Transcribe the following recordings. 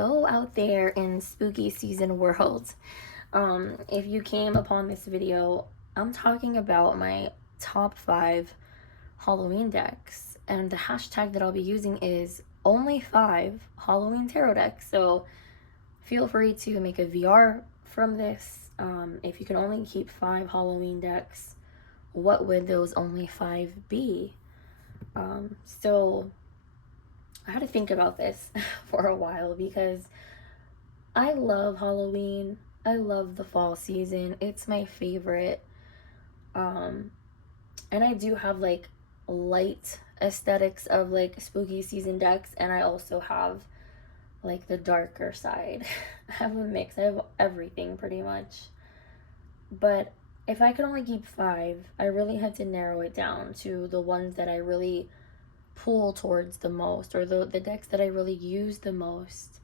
hello out there in spooky season world. If you came upon this video, I'm talking about my top 5 Halloween decks, and the hashtag that I'll be using is only 5 Halloween tarot decks. So feel free to make a VR from this. If you can only keep 5 Halloween decks, what would those only 5 be? So I had to think about this for a while because I love Halloween. I love the fall season. It's my favorite. And I do have like light aesthetics of like spooky season decks, and I also have like the darker side. I have a mix. I have everything pretty much. But if I could only keep 5, I really had to narrow it down to the ones that I really pull towards the most, or the decks that I really use the most.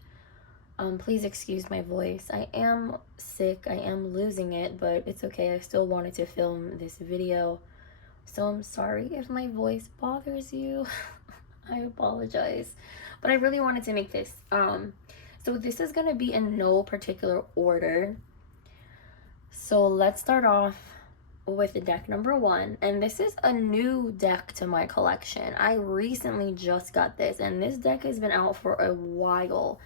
Please excuse my voice. I am sick. I am losing it, but it's okay. I still wanted to film this video. So I'm sorry if my voice bothers you. I apologize. But I really wanted to make this. So this is going to be in no particular order. So let's start off with deck number 1, and this is a new deck to my collection. I recently just got this, and this deck has been out for a while.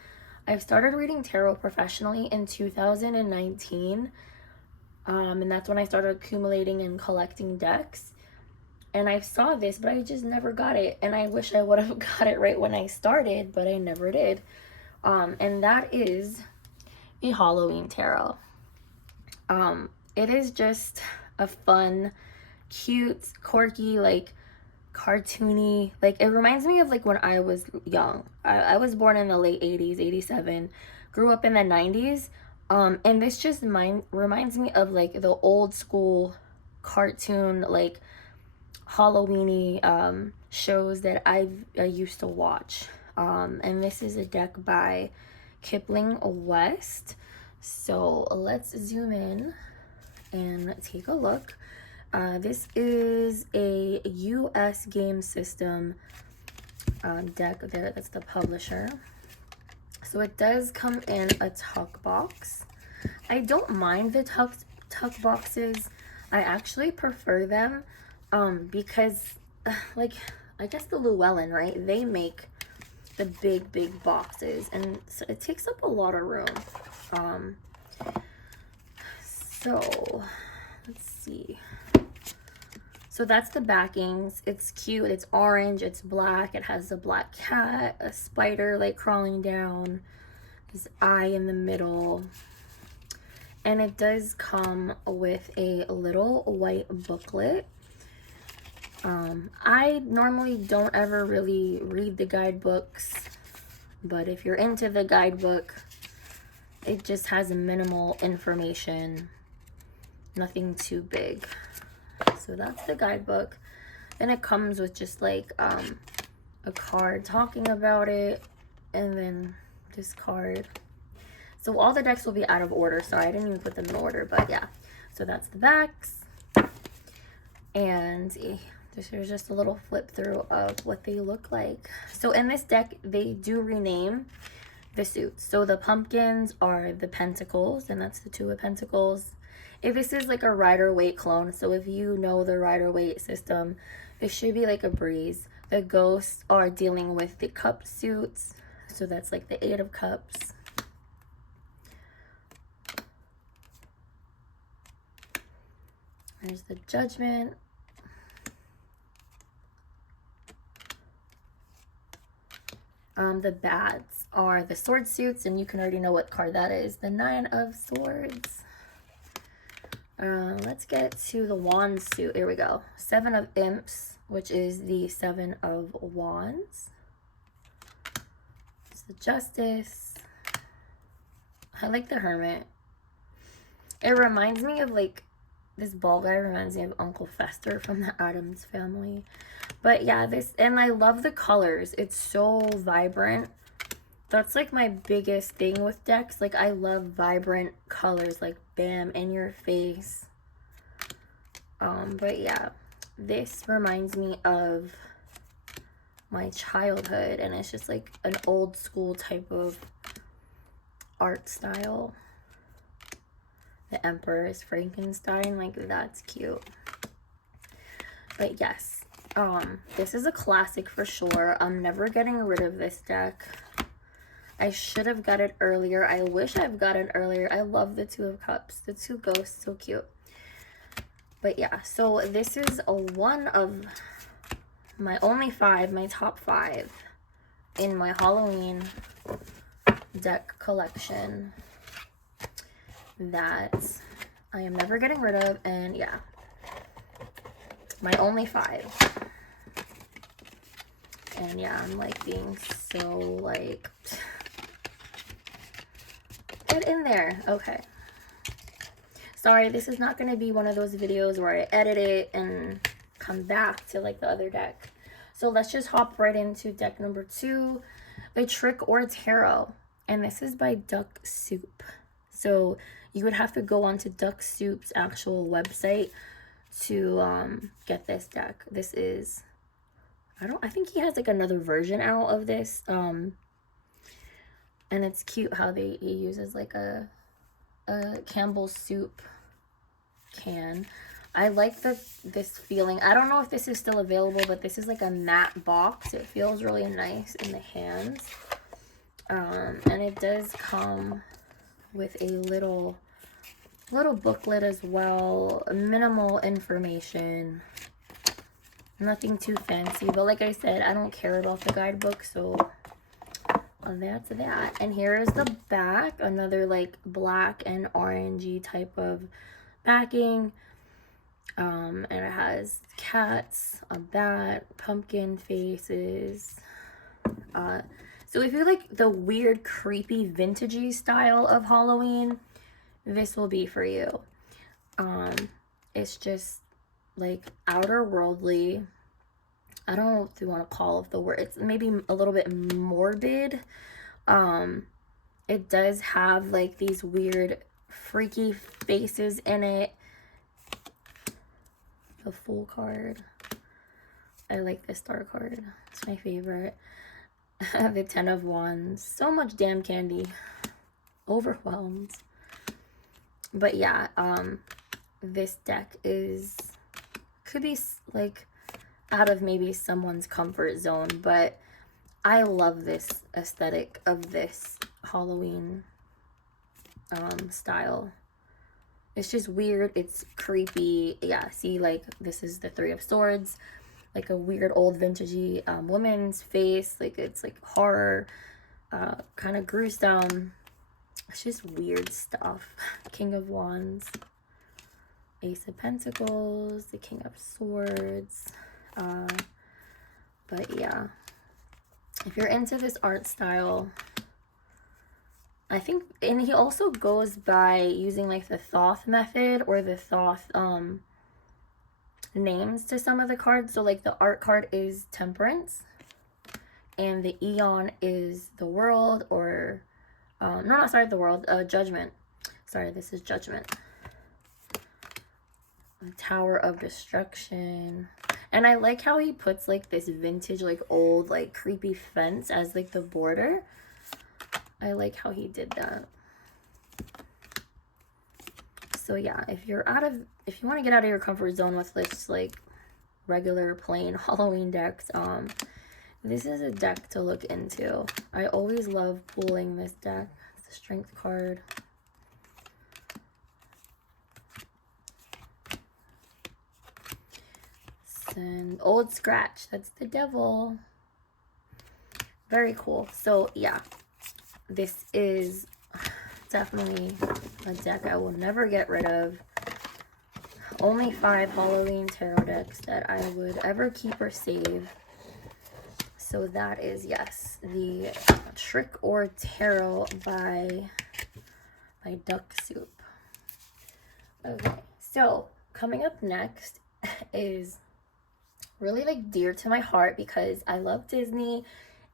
I've started reading tarot professionally in 2019, and that's when I started accumulating and collecting decks. And I saw this, but I just never got it, and I wish I would have got it right when I started, but I never did. And that is the Halloween tarot. It is just a fun, cute, quirky, like cartoony, like it reminds me of like when I was young. I was born in the late 80s, 87, grew up in the 90s, and this just reminds me of like the old school cartoon, like Halloweeny shows that I used to watch. And this is a deck by Kipling West. So let's zoom in and take a look. This is a US game system deck there. That's the publisher. So it does come in a tuck box. I don't mind the tuck boxes. I actually prefer them because like I guess the Llewellyn, right? They make the big boxes, and so it takes up a lot of room. So let's see. So that's the backings. It's cute. It's orange. It's black. It has a black cat, a spider like crawling down, this eye in the middle. And it does come with a little white booklet. I normally don't ever really read the guidebooks, but if you're into the guidebook, it just has minimal information, nothing too big. So that's the guidebook. Then it comes with just like a card talking about it, and then this card. So all the decks will be out of order. Sorry, I didn't even put them in order, but yeah. So that's the backs. And this is just a little flip through of what they look like. So in this deck, they do rename the suits. So the pumpkins are the pentacles, and that's the 2 of pentacles. If this is like a Rider-Waite clone, so if you know the Rider-Waite system, this should be like a breeze. The ghosts are dealing with the cup suits, so that's like the 8 of cups. There's the Judgment. The bads are the sword suits, and you can already know what card that is. The 9 of Swords. Let's get to the wand suit. Here we go. 7 of Imps, which is the 7 of Wands. It's the Justice. I like the Hermit. It reminds me of like, this ball guy reminds me of Uncle Fester from the Addams Family. But yeah, this, and I love the colors. It's so vibrant. That's like my biggest thing with decks. Like I love vibrant colors, like bam, in your face. But yeah, this reminds me of my childhood, and it's just like an old school type of art style. The Emperor's Frankenstein, like that's cute. But yes, this is a classic for sure. I'm never getting rid of this deck. I should have got it earlier. I wish I've got it earlier. I love the Two of Cups. The two ghosts, so cute. But yeah, so this is one of my only 5, my top 5 in my Halloween deck collection that I am never getting rid of. And yeah, my only 5. And yeah, I'm like being so like, get in there. Okay. Sorry, this is not going to be one of those videos where I edit it and come back to like the other deck. So let's just hop right into deck number 2, the Trick or Tarot. And this is by Duck Soup. So you would have to go onto Duck Soup's actual website to get this deck. This is, I think he has like another version out of this. And it's cute how he uses like a Campbell's soup can. I like this feeling. I don't know if this is still available, but this is like a matte box. It feels really nice in the hands. And it does come with a little booklet as well. Minimal information. Nothing too fancy, but like I said, I don't care about the guidebook, so that's that. And here is the back, another like black and orangey type of backing. And it has cats, a bat, pumpkin faces. So if you like the weird, creepy, vintagey style of Halloween, this will be for you. It's just like outer worldly. I don't know if you want to call it the word. It's maybe a little bit morbid. It does have like these weird, freaky faces in it. The Fool card. I like this star card. It's my favorite. The 10 of Wands. So much damn candy. Overwhelmed. But yeah, this deck could be like out of maybe someone's comfort zone, but I love this aesthetic of this Halloween style. It's just weird. It's creepy. Yeah, see, like this is the 3 of Swords, like a weird old vintagey woman's face. Like it's like horror, kind of gruesome. It's just weird stuff. King of Wands, Ace of Pentacles, the King of Swords. But yeah, if you're into this art style, I think, and he also goes by using like the Thoth method or the Thoth names to some of the cards. So like the art card is Temperance and the Eon is the World, or no, not sorry, the World, Judgment. Sorry, this is Judgment. The Tower of Destruction. And I like how he puts like this vintage, like old, like creepy fence as like the border. I like how he did that. So yeah, if you want to get out of your comfort zone with this like regular plain Halloween decks, this is a deck to look into. I always love pulling this deck. It's a Strength card. And Old Scratch, that's the devil. Very cool. So yeah, this is definitely a deck I will never get rid of. Only 5 Halloween tarot decks that I would ever keep or save. So that is, yes, the Trick or Tarot by Duck Soup. Okay, so coming up next is really like dear to my heart because I love Disney,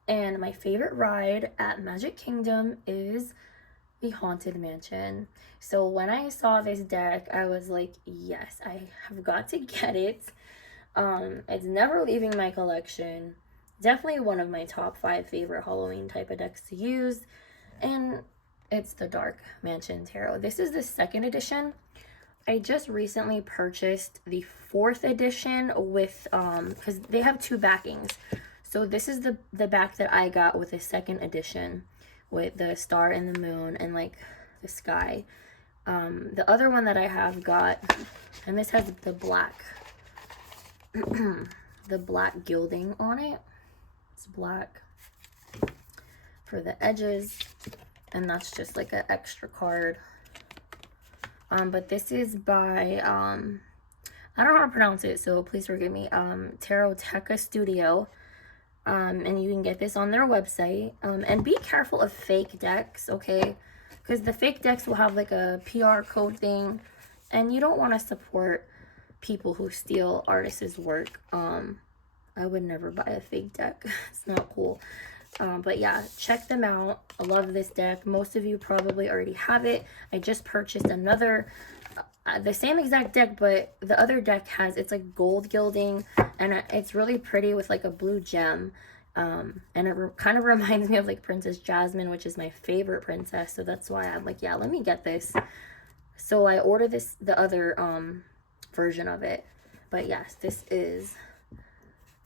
and my favorite ride at Magic Kingdom is the Haunted Mansion. So when I saw this deck, I was like, yes, I have got to get it. It's never leaving my collection. Definitely one of my top 5 favorite Halloween type of decks to use. And It's the Dark Mansion Tarot. This is the 2nd edition. I just recently purchased the 4th edition with, because they have 2 backings. So this is the back that I got with the 2nd edition with the star and the moon and like the sky. The other one that I have got, and this has the black, the black gilding on it. It's black for the edges, and that's just like an extra card. But this is by, I don't know how to pronounce it, so please forgive me, Taroteca Studio. And you can get this on their website. And be careful of fake decks, okay? Because the fake decks will have like a PR code thing, and you don't want to support people who steal artists' work. I would never buy a fake deck. It's not cool. But yeah, check them out. I love this deck. Most of you probably already have it. I just purchased another, the same exact deck, but the other deck has, it's like gold gilding, and it's really pretty with like a blue gem. And it kind of reminds me of like Princess Jasmine, which is my favorite princess. So that's why I'm like, yeah, let me get this. So I ordered the other version of it. But yes, this is,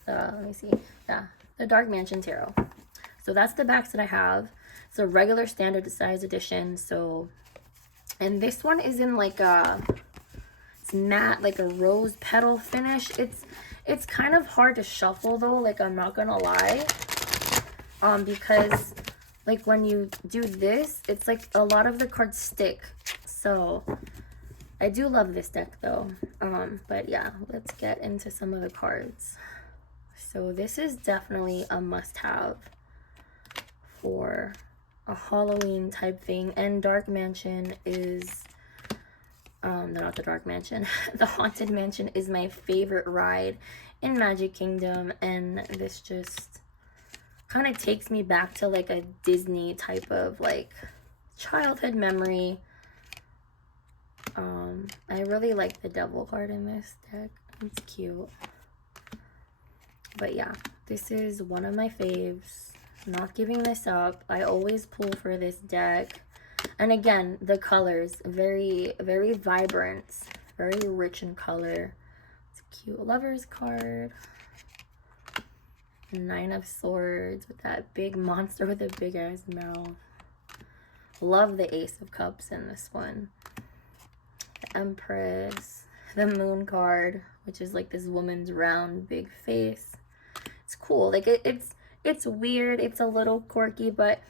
let me see. Yeah, the Dark Mansion Tarot. So that's the backs that I have. It's a regular standard size edition. So, and this one is in like a, it's matte, like a rose petal finish. It's kind of hard to shuffle though, like I'm not gonna lie. Because like when you do this, it's like a lot of the cards stick. So I do love this deck though. But yeah, let's get into some of the cards. So this is definitely a must-have for a Halloween type thing. And Dark Mansion is, no, not the Dark Mansion. The Haunted Mansion is my favorite ride in Magic Kingdom. And this just kind of takes me back to like a Disney type of like childhood memory. I really like the Devil card in this deck. It's cute. But yeah, this is one of my faves. Not giving this up. I always pull for this deck. And again, the colors, very, very vibrant, very rich in color. It's a cute Lover's card. 9 of Swords with that big monster with a big ass mouth. Love the Ace of Cups in this one. The Empress. The Moon card, which is like this woman's round big face. It's cool. Like it's weird. It's a little quirky, but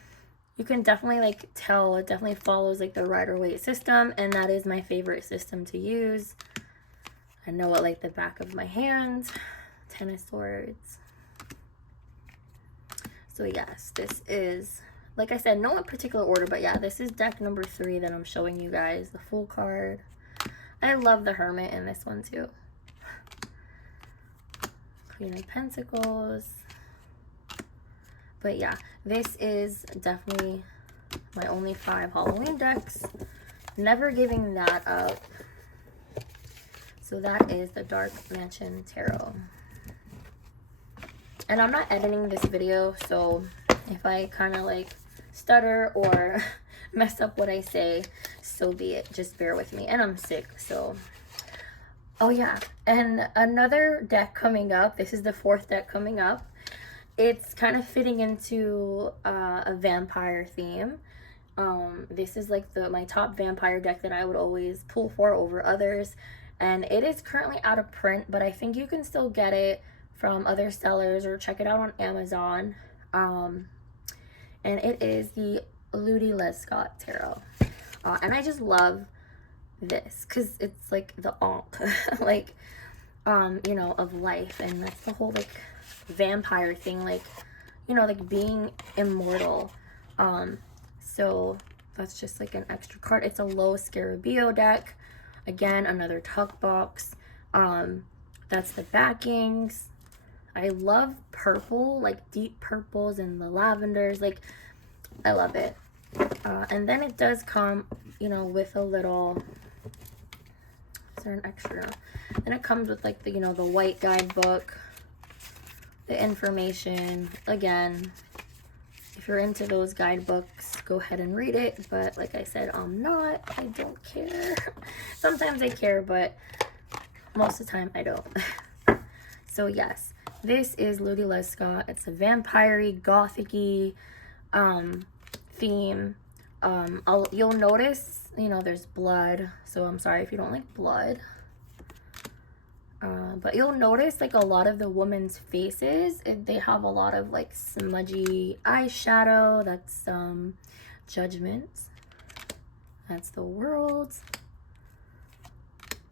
you can definitely like tell it definitely follows like the Rider-Waite system, and that is my favorite system to use. I know it like the back of my hand. 10 of Swords. So yes, this is, like I said, no particular order, but yeah, this is deck number 3 that I'm showing you guys, the full card. I love the Hermit in this one too. Queen of Pentacles. But yeah, this is definitely my only 5 Halloween decks. Never giving that up. So that is the Dark Mansion Tarot. And I'm not editing this video, so if I kind of like stutter or mess up what I say, so be it. Just bear with me. And I'm sick, so. Oh yeah, and another deck coming up. This is the 4th deck coming up. It's kind of fitting into a vampire theme. This is like my top vampire deck that I would always pull for over others. And it is currently out of print, but I think you can still get it from other sellers or check it out on Amazon. And it is the Looney Lescott Tarot. And I just love this because it's like the ankh, like, you know, of life. And that's the whole like vampire thing, like, you know, like being immortal. So that's just like an extra card. It's a low Scarabeo deck. Again, another tuck box. That's the backings. I love purple, like deep purples and the lavenders. Like, I love it. And then it does come, you know, with a little, is there an extra? Then it comes with like the, you know, the white guidebook, the information. Again, If you're into those guidebooks, go ahead and read it. But like I said, I'm not. I don't care. Sometimes I care, but most of the time I don't. So yes, this is Looney Lescott. It's a vampire-y, gothic-y theme. You'll notice, you know, there's blood. So I'm sorry if you don't like blood. But you'll notice like a lot of the women's faces, they have a lot of like smudgy eyeshadow. That's Judgment. That's the World.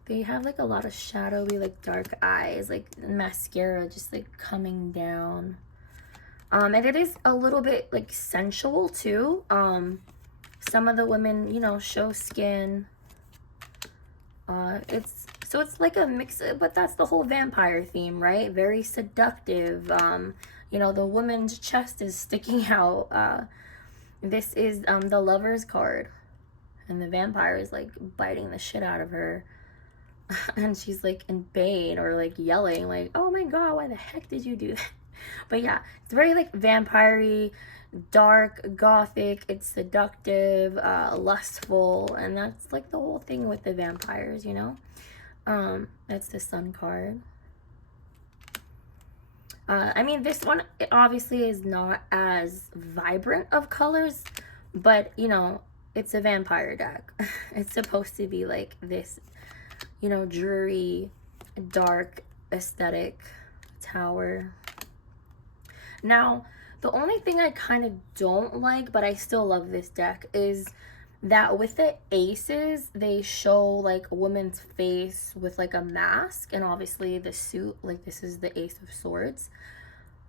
They have like a lot of shadowy, like dark eyes, like mascara just like coming down. And it is a little bit like sensual too. Some of the women, you know, show skin. It's like a mix, but that's the whole vampire theme, right? Very seductive. You know, the woman's chest is sticking out. This is the Lover's card, and the vampire is like biting the shit out of her. And she's like in pain or like yelling like, oh my god, why the heck did you do that? But yeah, it's very like vampire-y, dark, gothic. It's seductive, lustful, and that's like the whole thing with the vampires, you know. That's the Sun card. I mean, this one, it obviously is not as vibrant of colors, but you know, it's a vampire deck. It's supposed to be like this, you know, dreary, dark aesthetic tower. Now, the only thing I kind of don't like, but I still love this deck, is that with the aces, they show like a woman's face with like a mask, and obviously the suit, like this is the Ace of Swords.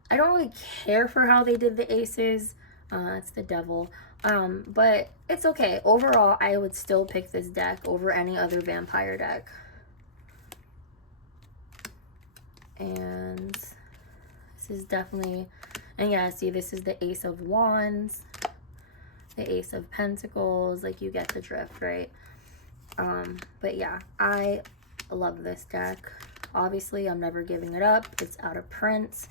I don't really care for how they did the aces. It's the Devil. But it's okay. Overall, I would still pick this deck over any other vampire deck. And this is definitely, and yeah, see, this is the Ace of Wands, the Ace of Pentacles, like you get the drift, right? But yeah, I love this deck. Obviously, I'm never giving it up. It's out of print.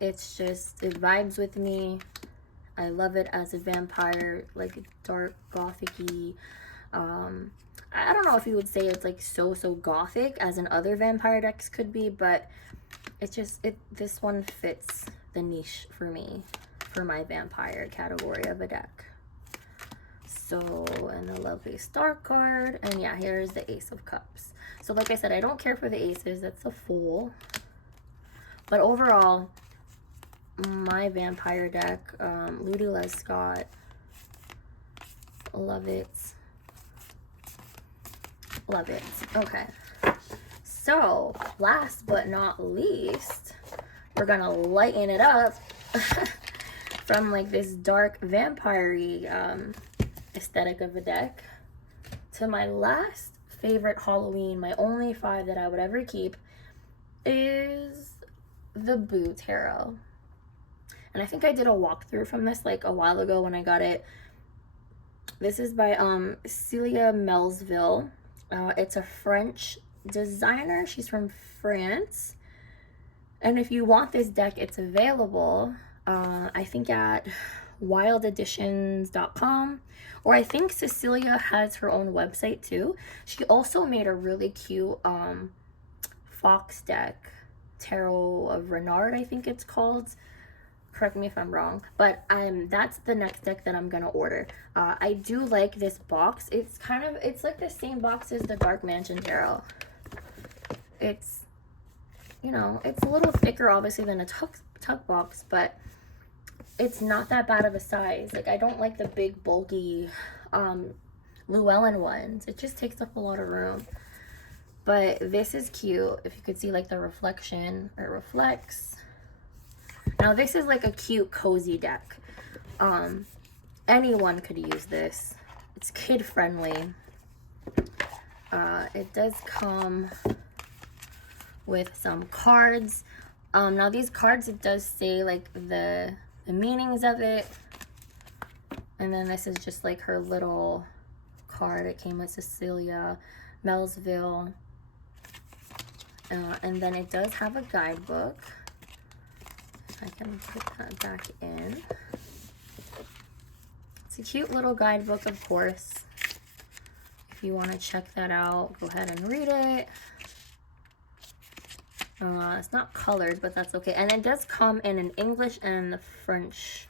It's just, it vibes with me. I love it as a vampire, like dark, gothic-y. I don't know if you would say it's like so gothic as in other vampire decks could be, but it's just, this one fits the niche for me, for my vampire category of a deck. So, and the lovely Star card, and yeah, here's the Ace of Cups. So like I said, I don't care for the aces, that's a Fool. But overall, my vampire deck, Looney Lescott, love it. Love it. Okay. So, last but not least, we're gonna lighten it up from like this dark vampire-y aesthetic of a deck to my last favorite Halloween, my only 5 that I would ever keep, is the Boo Tarot. And I think I did a walkthrough from this like a while ago when I got it. This is by Celia Melville. It's a French designer. She's from France. And if you want this deck, it's available, I think at wildeditions.com. Or I think Cecilia has her own website too. She also made a really cute fox deck, Tarot of Renard, I think it's called. Correct me if I'm wrong, but that's the next deck that I'm gonna order. I do like this box. It's like the same box as the Dark Mansion Tarot. It's, you know, it's a little thicker obviously than a tuck box, but it's not that bad of a size. Like, I don't like the big bulky Llewellyn ones. It just takes up a lot of room. But this is cute. If you could see like the reflection, it reflects. Now this is like a cute cozy deck. Anyone could use this. It's kid friendly. It does come with some cards. Now these cards, it does say like the meanings of it. And then this is just like her little card. It came with Cecilia Melville. And then it does have a guidebook. I can put that back in. It's a cute little guidebook, of course. If you want to check that out, go ahead and read it. It's not colored, but that's okay. And it does come in an English and the French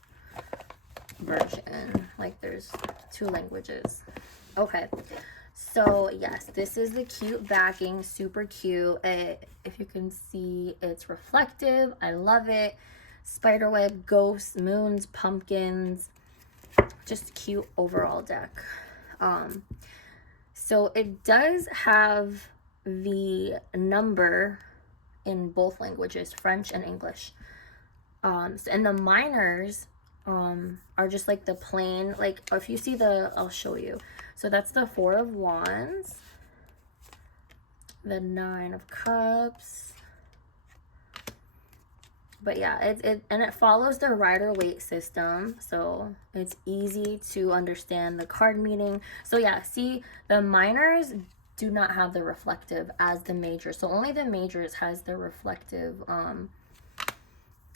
version. Like there's 2 languages. Okay. So yes, this is the cute backing, super cute. If you can see, it's reflective. I love it. Spiderweb, ghosts, moons, pumpkins. Just cute overall deck. So it does have the number in both languages, French and English. And the minors are just like the plain, like if you see I'll show you. So that's the 4 of Wands, the 9 of Cups. But yeah, it follows the Rider-Waite system, so it's easy to understand the card meaning. So yeah, see, the minors do not have the reflective as the majors. So only the majors has the reflective,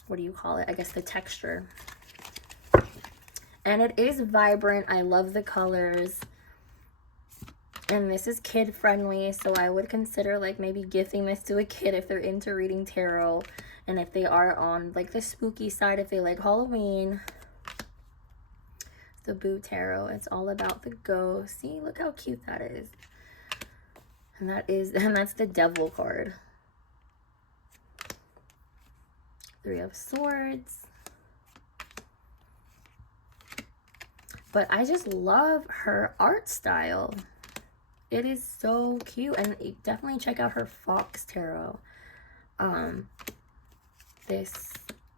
what do you call it? I guess the texture. And it is vibrant. I love the colors. And this is kid friendly, so I would consider like maybe gifting this to a kid if they're into reading tarot. And if they are on like the spooky side, if they like Halloween. The Boo Tarot, it's all about the ghost. See, look how cute that is. And that's the Devil card. 3 of Swords. But I just love her art style. It is so cute. And definitely check out her Fox Tarot. This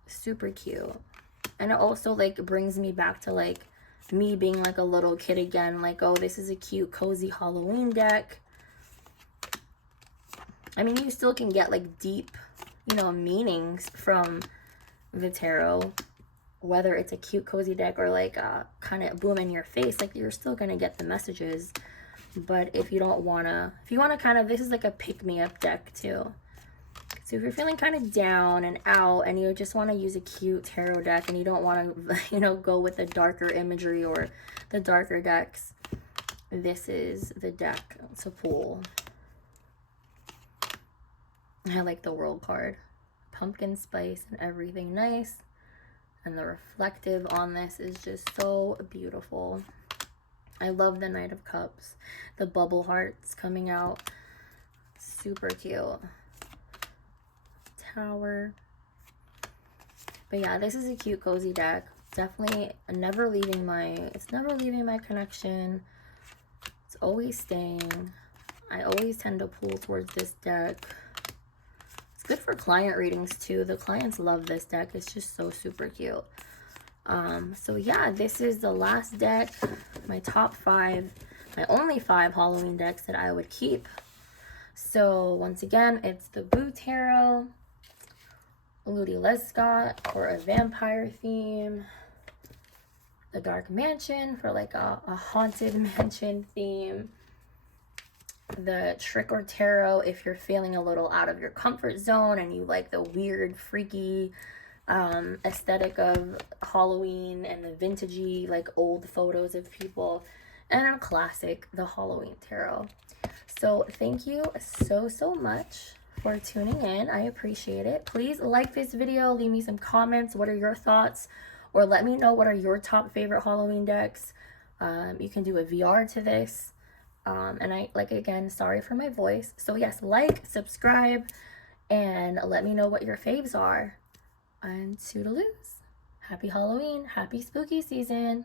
super cute. And it also like brings me back to like me being like a little kid again. Like, oh, this is a cute cozy Halloween deck. I mean, you still can get like deep, you know, meanings from the tarot, whether it's a cute cozy deck or like kind of boom in your face. Like, you're still gonna get the messages. But if you don't wanna, if you wanna kind of, this is like a pick-me-up deck too. So if you're feeling kind of down and out and you just want to use a cute tarot deck and you don't want to, you know, go with the darker imagery or the darker decks, this is the deck to pull. I like the World card. Pumpkin spice and everything nice. And the reflective on this is just so beautiful. I love the Knight of Cups. The bubble hearts coming out. Super cute. Tower. But yeah, this is a cute cozy deck. Definitely never leaving my connection. It's always staying. I always tend to pull towards this deck. It's good for client readings too. The clients love this deck. It's just so super cute. So yeah, this is the last deck, my top 5, my only 5 Halloween decks that I would keep. So once again, it's the Boo Tarot, Looney Lescott for a vampire theme, the Dark Mansion for like a haunted mansion theme, the Trick or Tarot if you're feeling a little out of your comfort zone and you like the weird, freaky aesthetic of Halloween and the vintagey, like old photos of people, and a classic, the Halloween Tarot. So thank you so much for tuning in. I appreciate it. Please like this video, leave me some comments. What are your thoughts? Or let me know what are your top favorite Halloween decks. You can do a VR to this. And I, like, again, sorry for my voice. So yes, like, subscribe, and let me know what your faves are. And toodaloos. Happy Halloween. Happy spooky season.